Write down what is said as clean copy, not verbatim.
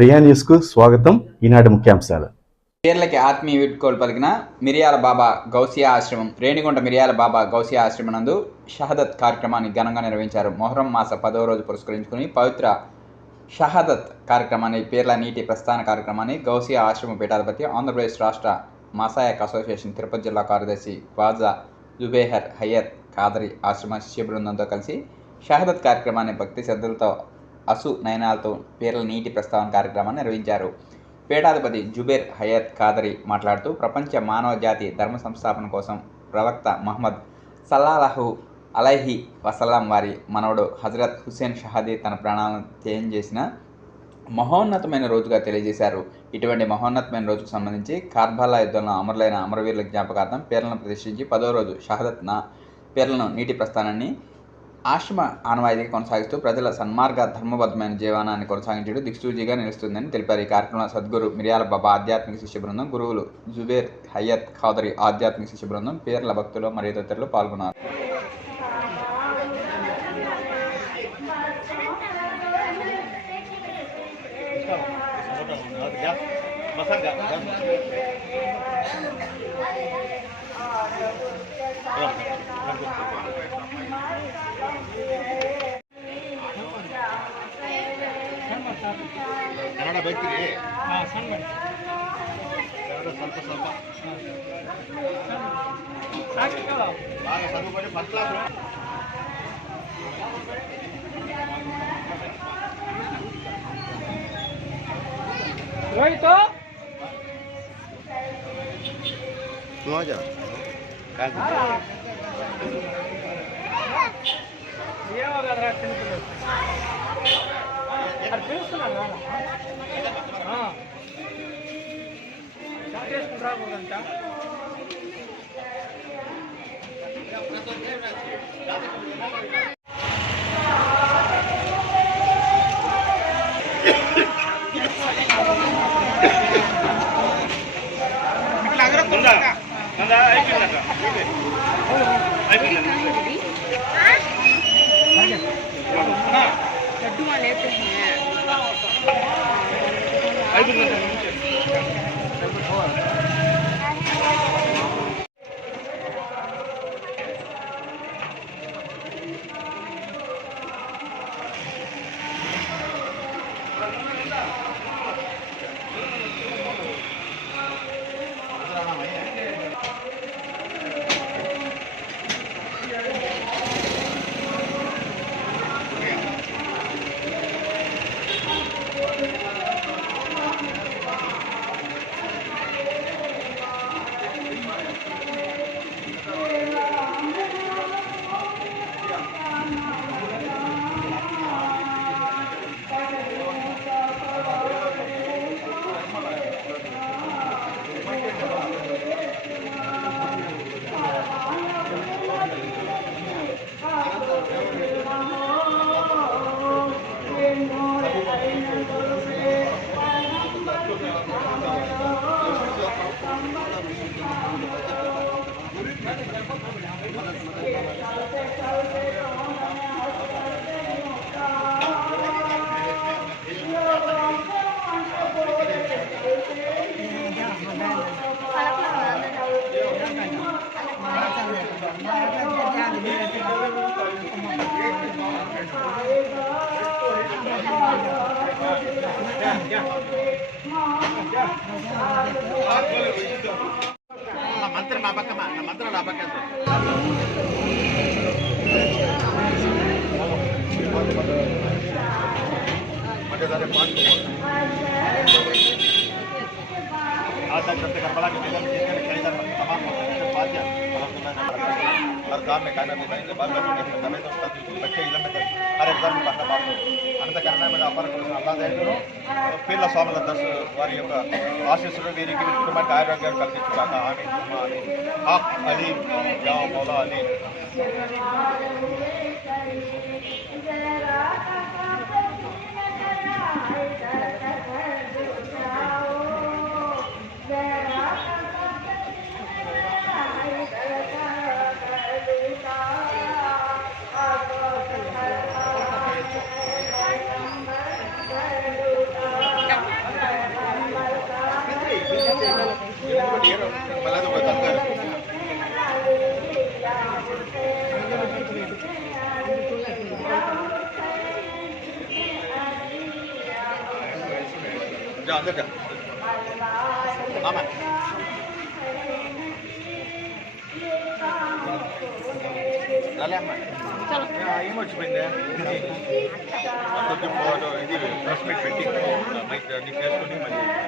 ప్రియా న్యూస్కు స్వాగతం. ఈనాటి ముఖ్యాంశాలు. పేర్లకి ఆత్మీయ వీడ్కోలు పలికిన మిరియాల బాబా గౌసియా ఆశ్రమం. రేణిగుంట మిరియాల బాబా గౌసియా ఆశ్రమం నందు షహదత్ కార్యక్రమాన్ని ఘనంగా నిర్వహించారు. మొహరం మాస 10వ రోజు పురస్కరించుకుని పవిత్ర షహదత్ కార్యక్రమాన్ని, పేర్ల నీటి ప్రస్థాన కార్యక్రమాన్ని గౌసియా ఆశ్రమ పీఠాధిపతి, ఆంధ్రప్రదేశ్ రాష్ట్ర మసాయక్ అసోసియేషన్ తిరుపతి జిల్లా కార్యదర్శి ఖవాజా జుబేర్ హయత్ ఖాదరీ ఆశ్రమ శిష్య బృందంతో కలిసి షహదత్ కార్యక్రమాన్ని భక్తి శ్రద్ధలతో అసు నయనాలతో పేర్ల నీటి ప్రస్తావన కార్యక్రమాన్ని నిర్వహించారు. పీఠాధిపతి జుబేర్ హయత్ ఖాదరీ మాట్లాడుతూ, ప్రపంచ మానవ జాతి ధర్మ సంస్థాపన కోసం ప్రవక్త మహమ్మద్ సల్లల్లాహు అలైహి వసల్లం వారి మనవడు హజరత్ హుస్సేన్ షహాదీ తన ప్రాణాలను త్యాగం చేసిన మహోన్నతమైన రోజుగా తెలియజేశారు. ఇటువంటి మహోన్నతమైన రోజుకు సంబంధించి కర్బలా యుద్ధంలో అమరులైన అమరవీరుల జ్ఞాపకార్థం పేర్లను ప్రతిష్ఠించి 10వ రోజు షహదత్ పేర్లను నీటి ప్రస్థానాన్ని ఆశ్రమ ఆనవాయితీగా కొనసాగిస్తూ ప్రజల సన్మార్గ ధర్మబద్ధమైన జీవనాన్ని కొనసాగించడం దిక్సూచిగా నిలుస్తుందని తెలిపారు. ఈ కార్యక్రమంలో సద్గురు మిరియాల బాబా ఆధ్యాత్మిక శిష్య బృందం, గురువులు జుబేర్ హయత్ ఖాదరీ ఆధ్యాత్మిక శిష్య బృందం, పేర్ల భక్తులు మరియు తదితరులు పాల్గొన్నారు. ಕನ್ನಡ ಬೈತೀರಿ? ಕನ್ನಡ ಸ್ವಲ್ಪ ಸ್ವಲ್ಪ ಬಾగా చదువుకొని ఫస్ట్ క్లాస్ तू आ जा लड्डू वहाँ लेते हैं। మంత్రి మా పక్క మంత్రి నా పక్క हर काम में कामयाबी पाएंगे बाल बच्चे इलम में हर एग्जाम में पढ़ना पास అంత కన్నమైన అపరకులను అల్లా దయచేను పీర్ల స్వాముల వారి యొక్క ఆశీస్సులు వీరికి కుటుంబానికి ఆరోగ్యాలు కలిగించుగాక. ఆమీన్ ఆమీన్. హక్ అలీ యా మౌలా అలీ. Yeah. అందరికీ మామ రాలే అమ్మ ఏమొచ్చిపోయిందే కొంచెం ఇది ప్రెస్ మీట్ పెట్టి మైక్ అన్ని చేసుకుని మళ్ళీ